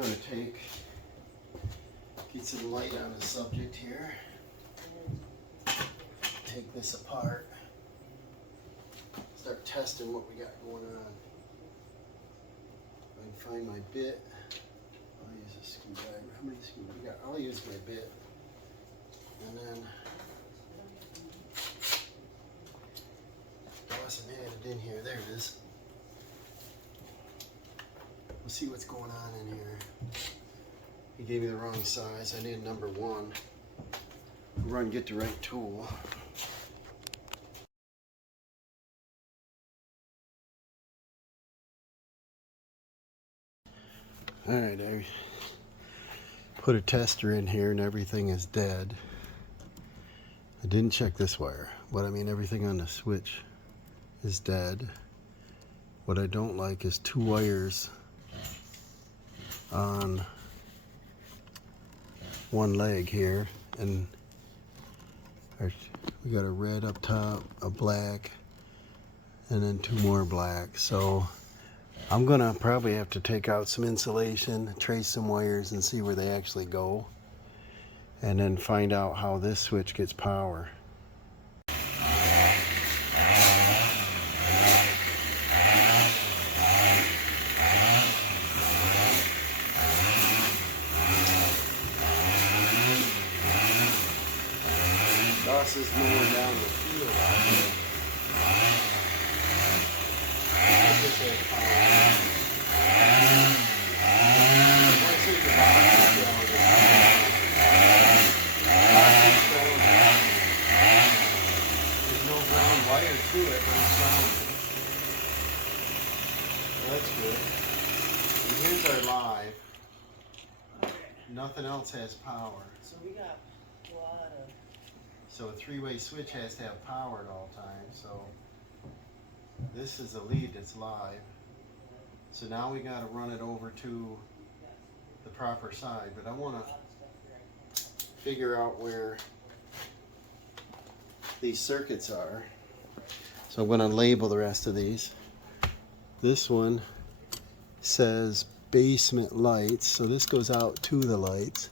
going to get some light on the subject here. Take this apart. Start testing what we got going on. If I can find my bit. I'll use a screwdriver. How many screws we got? I'll use my bit. And then Dawson had it in here. There it is. We'll see what's going on in here. He gave me the wrong size. I need number 1. Run, get the right tool. Alright, I put a tester in here and everything is dead. I didn't check this wire, but I mean everything on the switch is dead. What I don't like is 2 wires on one leg here, and we got a red up top, a black, and then 2 more black. So I'm gonna probably have to take out some insulation, trace some wires and see where they actually go, and then find out how this switch gets power. Boss is mowing down the field out here. There's no brown wire to it, but it's brown. Well, that's good. And here's our live. Okay. Nothing else has power. So we got a lot of... So a 3-way switch has to have power at all times. So this is the lead that's live. So now we got to run it over to the proper side. But I want to figure out where these circuits are. So I'm going to label the rest of these. This one says basement lights. So this goes out to the lights.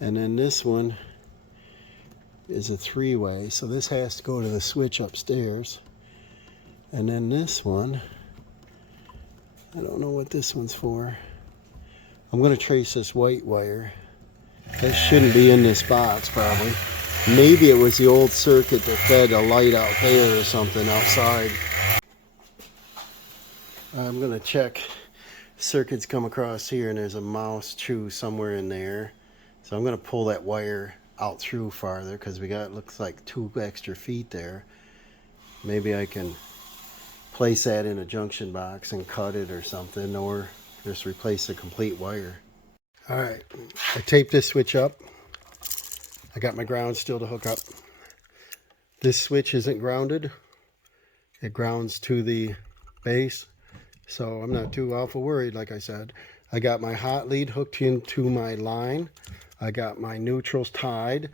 And then this one is a 3-way, so this has to go to the switch upstairs. And then this one, I don't know what this one's for. I'm going to trace this white wire. That shouldn't be in this box probably. Maybe it was the old circuit that fed a light out there or something outside. I'm going to check. Circuits come across here and there's a mouse chew somewhere in there. So I'm going to pull that wire out through farther because we got, looks like 2 extra feet there. Maybe I can place that in a junction box and cut it or something, or just replace the complete wire. Alright, I taped this switch up. I got my ground still to hook up. This switch isn't grounded. It grounds to the base, so I'm not too awful worried. Like I said, I got my hot lead hooked into my line. I got my neutrals tied.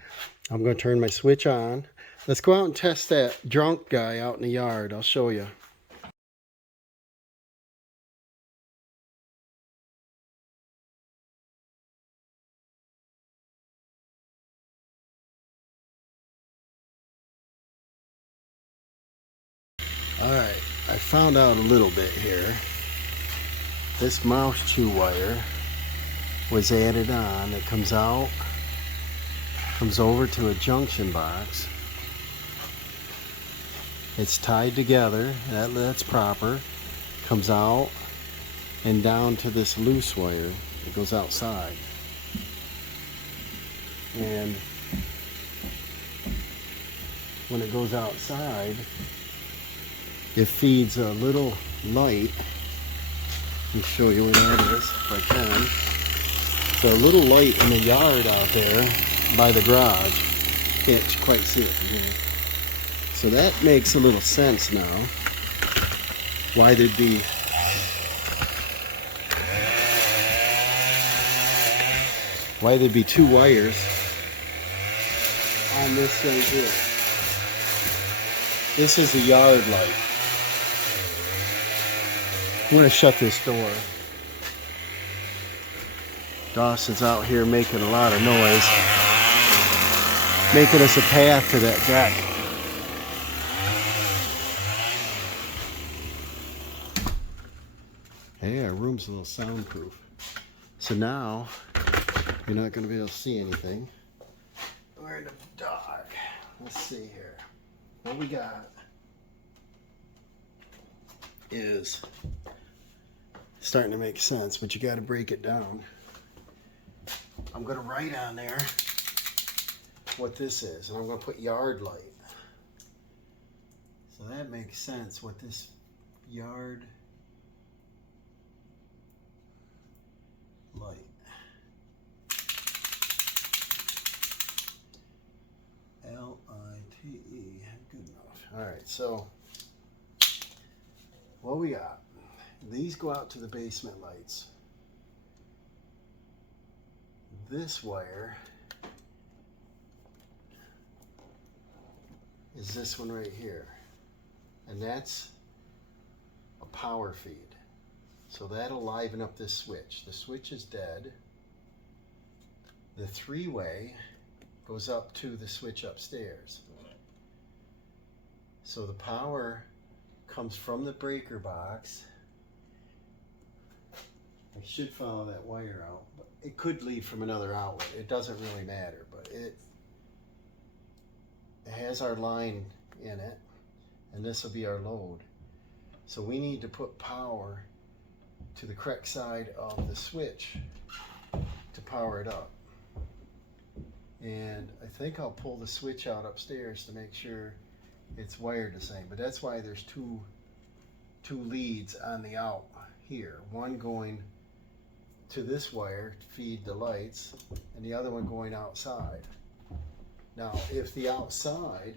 I'm going to turn my switch on. Let's go out and test that drunk guy out in the yard. I'll show you. Alright, I found out a little bit here. This mouse chew wire was added on. It comes out, comes over to a junction box. It's tied together, that's proper. Comes out and down to this loose wire that goes outside. And when it goes outside, it feeds a little light. Let me show you where that is if I can. So a little light in the yard out there by the garage. Can't quite see it from here. So that makes a little sense now. Why there'd be two wires on this thing here. This is a yard light. I'm going to shut this door. Dawson's out here making a lot of noise, making us a path to that deck. Hey, our room's a little soundproof. So now, you're not going to be able to see anything. We're in the dark. Let's see here. What we got is starting to make sense, but you got to break it down. I'm going to write on there what this is, and I'm going to put yard light. So that makes sense what this yard light. L-I-T-E. Good enough. All right, so what we got? These go out to the basement lights. This wire is this one right here, and that's a power feed. So that'll liven up this switch. The switch is dead. The three-way goes up to the switch upstairs. So the power comes from the breaker box. I should follow that wire out, but it could lead from another outlet. It doesn't really matter, but it has our line in it, and this will be our load. So we need to put power to the correct side of the switch to power it up. And I think I'll pull the switch out upstairs to make sure it's wired the same. But that's why there's two leads on the out here. One going to this wire to feed the lights, and the other one going outside. Now, if the outside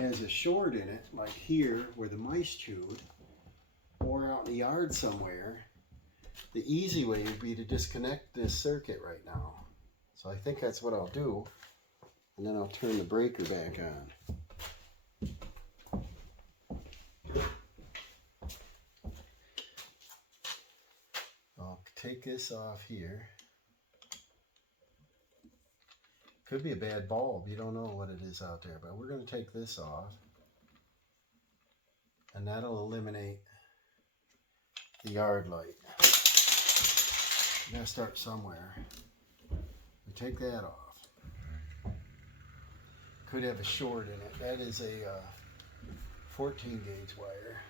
has a short in it, like here where the mice chewed, or out in the yard somewhere, the easy way would be to disconnect this circuit right now. So I think that's what I'll do, and then I'll turn the breaker back on. I'll take this off here. Could be a bad bulb, you don't know what it is out there, but we're going to take this off, and that'll eliminate the yard light. I'm going to start somewhere. We take that off. Could have a short in it. That is a 14 gauge wire.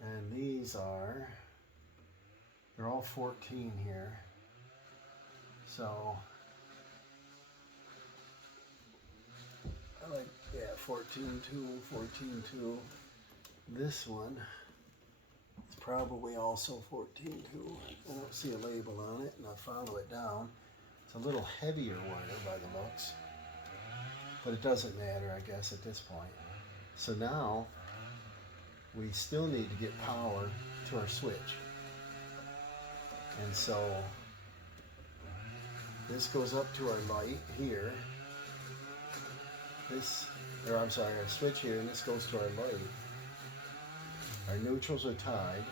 And these are, they're all 14 here. So, I like, yeah, 14.2, 14.2. This one is probably also 14.2. I don't see a label on it, and I'll follow it down. It's a little heavier wire by the looks, but it doesn't matter, I guess, at this point. So now, we still need to get power to our switch. And so, this goes up to our light here. Our switch here, and this goes to our light. Our neutrals are tied.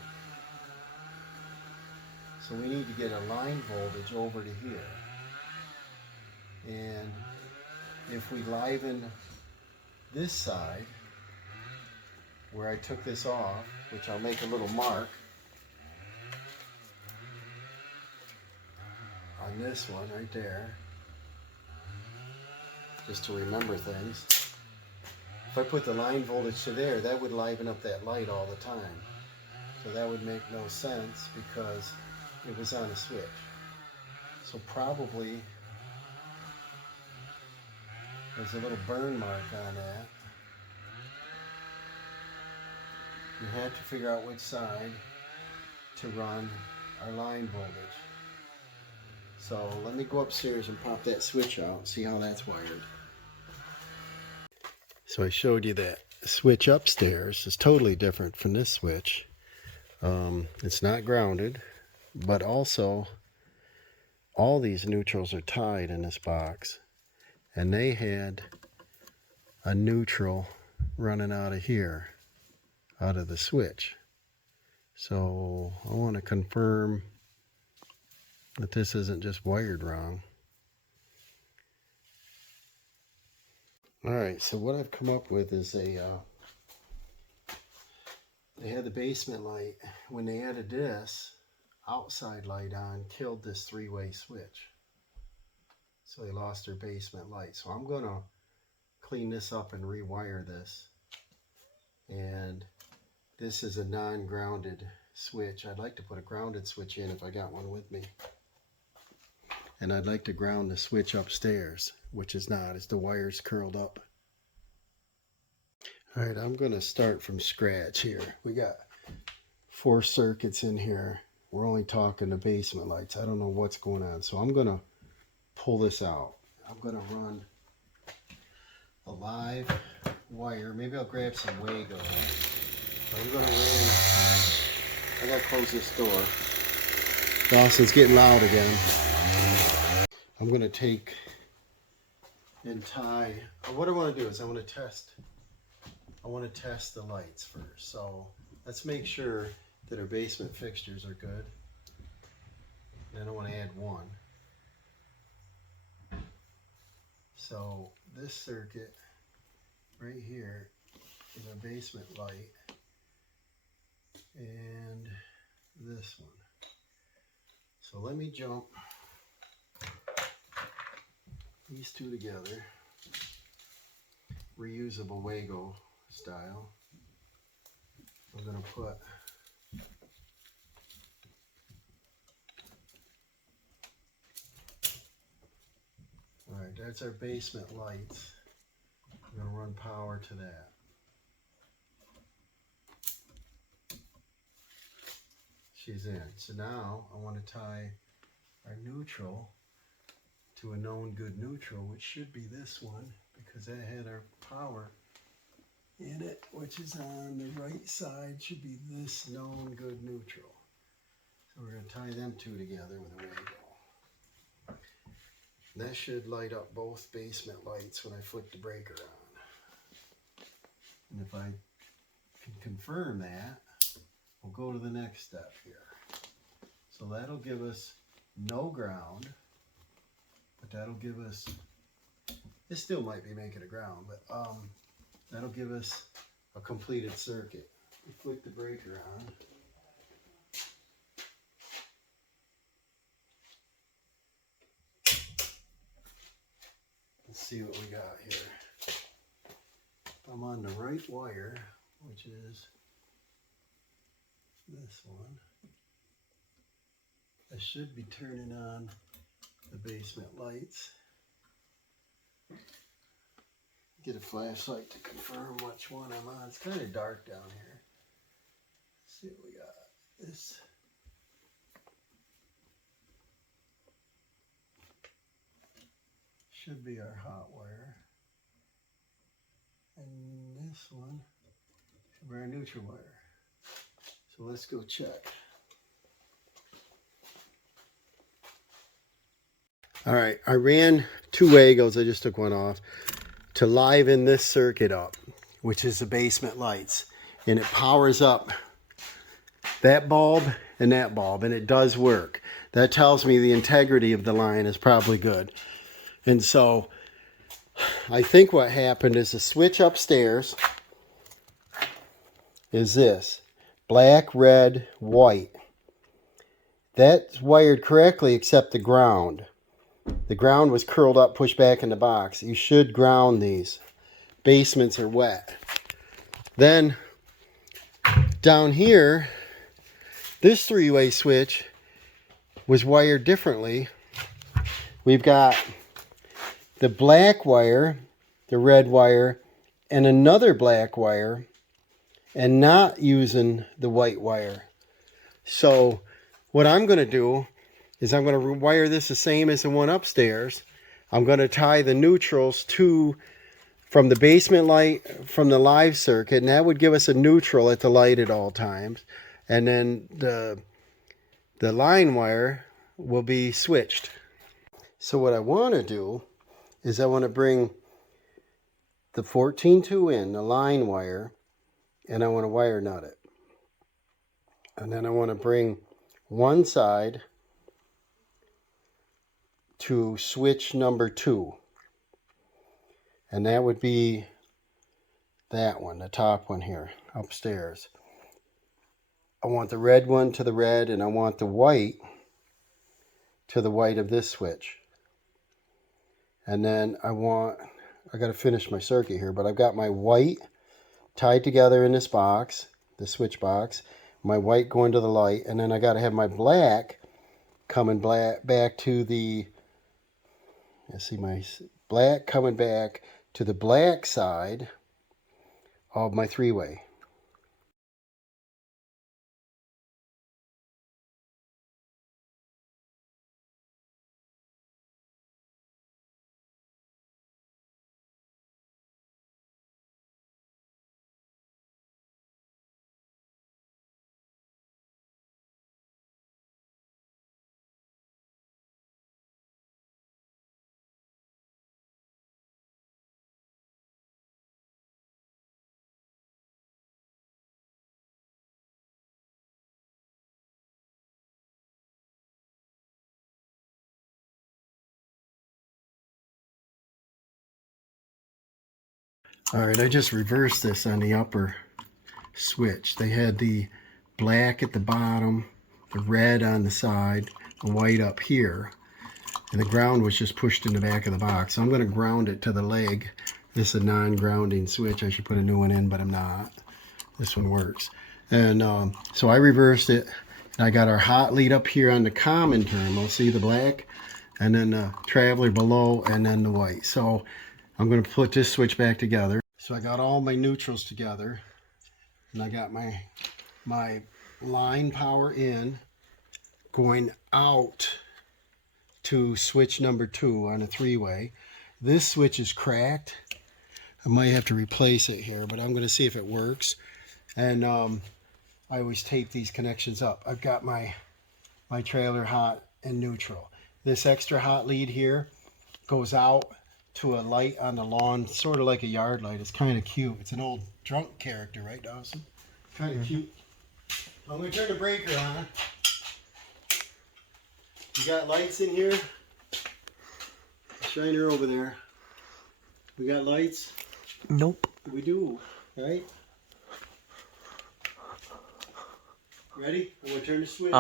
So we need to get a line voltage over to here. And if we liven this side, where I took this off, which I'll make a little mark on this one right there, just to remember things. If I put the line voltage to there, that would liven up that light all the time. So that would make no sense because it was on a switch. So probably there's a little burn mark on that. We had to figure out which side to run our line voltage. So let me go upstairs and pop that switch out and see how that's wired. So I showed you that switch upstairs is totally different from this switch. It's not grounded, but also all these neutrals are tied in this box, and they had a neutral running out of here, out of the switch. So I want to confirm that this isn't just wired wrong. All right, so what I've come up with is they had the basement light. When they added this outside light on, killed this three-way switch. So they lost their basement light. So I'm gonna clean this up and rewire this. And this is a non-grounded switch. I'd like to put a grounded switch in if I got one with me. And I'd like to ground the switch upstairs, which is not, as the wire's curled up. All right, I'm gonna start from scratch here. We got 4 circuits in here. We're only talking the basement lights. I don't know what's going on. So I'm gonna pull this out. I'm gonna run a live wire. Maybe I'll grab some Wago. I'm gonna run, I gotta close this door. Dawson's getting loud again. I'm gonna take and tie. What I want to do is I want to test the lights first. So let's make sure that our basement fixtures are good. Then I want to add one. So this circuit right here is our basement light, and this one. So let me jump these two together, reusable Wago style. I'm going to put all right, that's our basement lights. I'm going to run power to that. She's in. So now I want to tie our neutral to a known good neutral, which should be this one, because that had our power in it, which is on the right side, should be this known good neutral. So we're going to tie them two together with a Wago. That should light up both basement lights when I flip the breaker on. And if I can confirm that, we'll go to the next step here. So that'll give us no ground, but that'll give us, it still might be making a ground, but that'll give us a completed circuit. We flick the breaker on. Let's see what we got here. I'm on the right wire, which is this one. I should be turning on the basement lights. Get a flashlight to confirm which one I'm on. It's kind of dark down here. Let's see what we got. This should be our hot wire. And this one should be our neutral wire. So let's go check. All right, I ran 2 Wagos, I just took one off, to liven this circuit up, which is the basement lights. And it powers up that bulb, and it does work. That tells me the integrity of the line is probably good. And so I think what happened is the switch upstairs is this, black, red, white. That's wired correctly except the ground. The ground was curled up, pushed back in the box. You should ground these. Basements are wet. Then down here, this 3-way switch was wired differently. We've got the black wire, the red wire, and another black wire, and not using the white wire. So what I'm going to do is I'm going to wire this the same as the one upstairs. I'm going to tie the neutrals from the basement light from the live circuit, and that would give us a neutral at the light at all times. And then the line wire will be switched. So what I want to do is I want to bring the 14-2 in, the line wire, and I want to wire nut it. And then I want to bring one side to switch number 2. And that would be that one, the top one here, upstairs. I want the red one to the red, and I want the white to the white of this switch. And then I got to finish my circuit here, but I've got my white tied together in this box, the switch box, my white going to the light, and then I got to have my black coming back to the, let's see, my black coming back to the black side of my 3-way. All right, I just reversed this on the upper switch. They had the black at the bottom, the red on the side, the white up here, and the ground was just pushed in the back of the box. So I'm going to ground it to the leg. This is a non-grounding switch. I should put a new one in, but I'm not. This one works. And so I reversed it, and I got our hot lead up here on the common terminal. See the black? And then the traveler below, and then the white. So I'm going to put this switch back together. So I got all my neutrals together, and I got my line power in, going out to switch number 2 on a 3-way. This switch is cracked. I might have to replace it here, but I'm going to see if it works. And I always tape these connections up. I've got my trailer hot and neutral. This extra hot lead here goes out to a light on the lawn, sort of like a yard light. It's kind of cute. It's an old drunk character, right, Dawson? Kind of cute. I'm going to turn the breaker on. You got lights in here? Shine her over there. We got lights? Nope. We do, right? Ready? I'm going to turn the switch.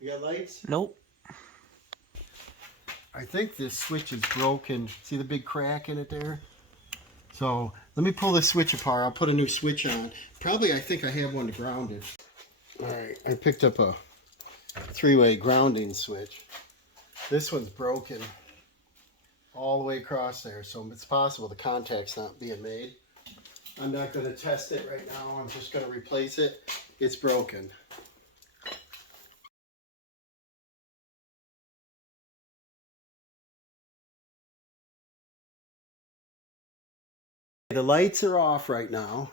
You got lights? Nope. I think this switch is broken. See the big crack in it there? So let me pull this switch apart. I'll put a new switch on. Probably I think I have one to ground it. Alright, I picked up a 3-way grounding switch. This one's broken all the way across there, so it's possible the contact's not being made. I'm not going to test it right now. I'm just going to replace it. It's broken. The lights are off right now.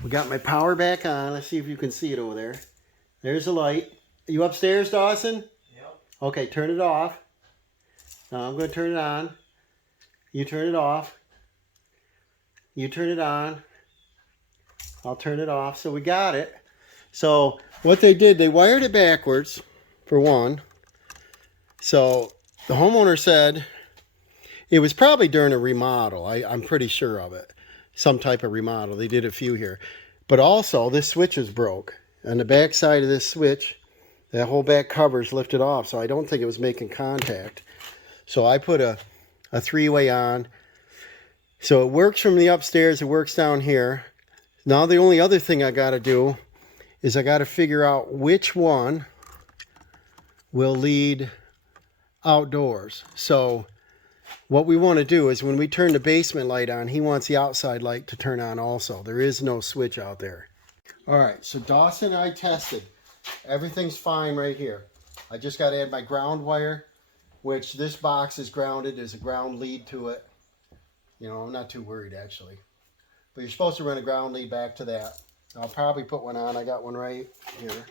We got my power back on. Let's see if you can see it over there. There's the light. Are you upstairs, Dawson? Yep. Okay, turn it off. Now I'm going to turn it on. You turn it off. You turn it on. I'll turn it off. So we got it. So what they did, they wired it backwards, for one. So the homeowner said it was probably during a remodel. I'm pretty sure of it. Some type of remodel. They did a few here. But also, this switch is broke. On the back side of this switch, that whole back cover is lifted off, so I don't think it was making contact. So I put a 3-way on. So it works from the upstairs, it works down here. Now the only other thing I got to do is I got to figure out which one will lead outdoors. So what we want to do is when we turn the basement light on, he wants the outside light to turn on also. There is no switch out there. All right, so Dawson and I tested. Everything's fine right here. I just got to add my ground wire, which this box is grounded. There's a ground lead to it. You know, I'm not too worried actually. But you're supposed to run a ground lead back to that. I'll probably put one on. I got one right here.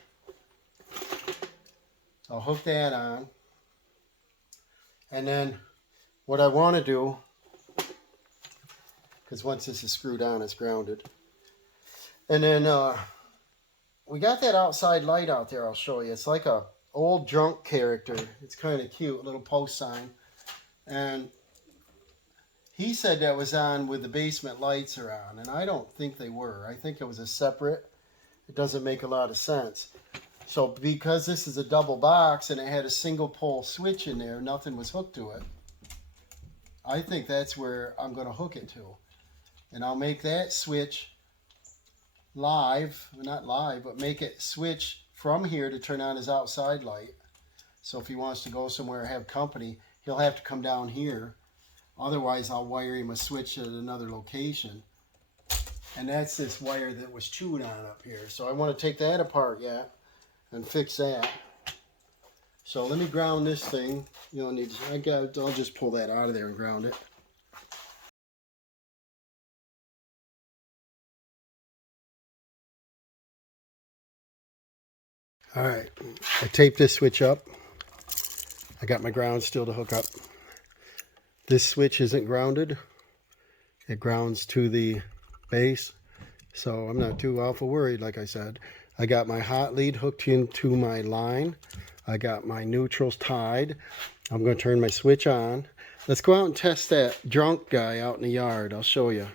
I'll hook that on. And then what I want to do, because once this is screwed on, it's grounded. And then we got that outside light out there. I'll show you. It's like a old drunk character. It's kind of cute, a little post sign. And he said that was on with the basement lights are on, and I don't think they were. I think it was a separate. It doesn't make a lot of sense. So because this is a double box and it had a single pole switch in there, nothing was hooked to it. I think that's where I'm going to hook it to. And I'll make that switch live, not live, but make it switch from here to turn on his outside light. So if he wants to go somewhere or have company, he'll have to come down here. Otherwise, I'll wire him a switch at another location. And that's this wire that was chewed on up here. So I want to take that apart yet and fix that. So let me ground this thing. You'll need. I'll just pull that out of there and ground it. All right, I taped this switch up. I got my ground still to hook up. This switch isn't grounded. It grounds to the base, so I'm not too awful worried. Like I said, I got my hot lead hooked into my line. I got my neutrals tied. I'm going to turn my switch on. Let's go out and test that drunk guy out in the yard. I'll show you.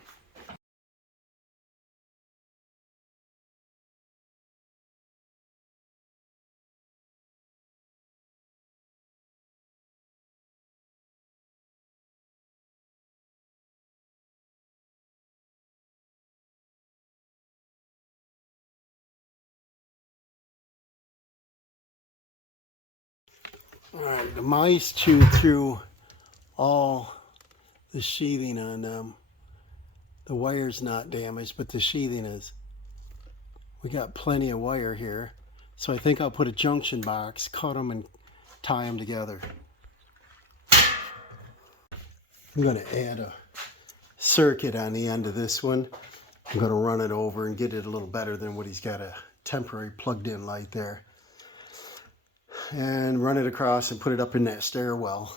All right, the mice chewed through all the sheathing on them. The wire's not damaged, but the sheathing is. We got plenty of wire here, so I think I'll put a junction box, cut them, and tie them together. I'm going to add a circuit on the end of this one. I'm going to run it over and get it a little better than what he's got, a temporary plugged-in light there. And run it across and put it up in that stairwell.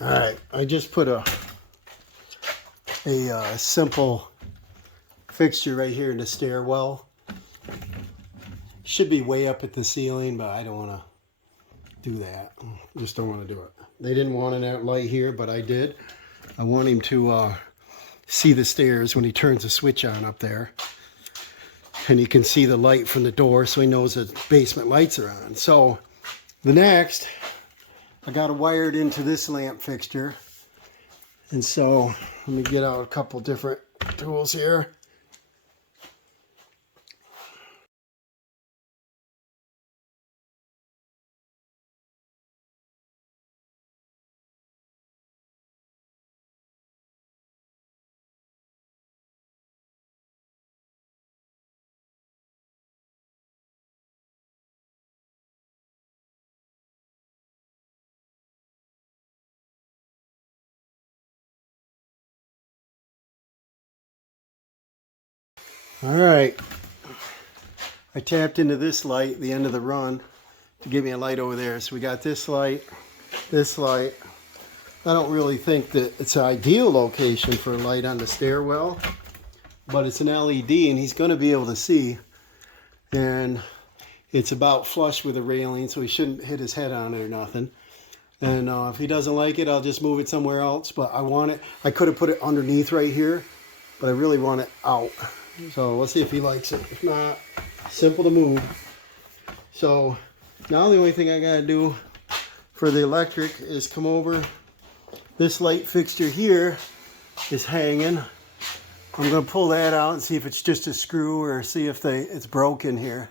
All right, I just put a simple fixture right here in the stairwell. Should be way up at the ceiling, but I don't want to do that. Just don't want to do it. They didn't want an light here, but I did. I want him to see the stairs when he turns the switch on up there. And he can see the light from the door, so he knows the basement lights are on. So the next, I got it wired into this lamp fixture. And so let me get out a couple different tools here. All right, I tapped into this light, the end of the run, to give me a light over there. So we got this light, this light. I don't really think that it's an ideal location for a light on the stairwell, but it's an LED and he's going to be able to see. And it's about flush with the railing, so he shouldn't hit his head on it or nothing. And if he doesn't like it, I'll just move it somewhere else. But I want it, I could have put it underneath right here, but I really want it out. So let's see if he likes it. If not, simple to move. So now the only thing I gotta do, for the electric is come over. This light fixture here is hanging. I'm going to pull that out and see if it's just a screw or see if it's broken here.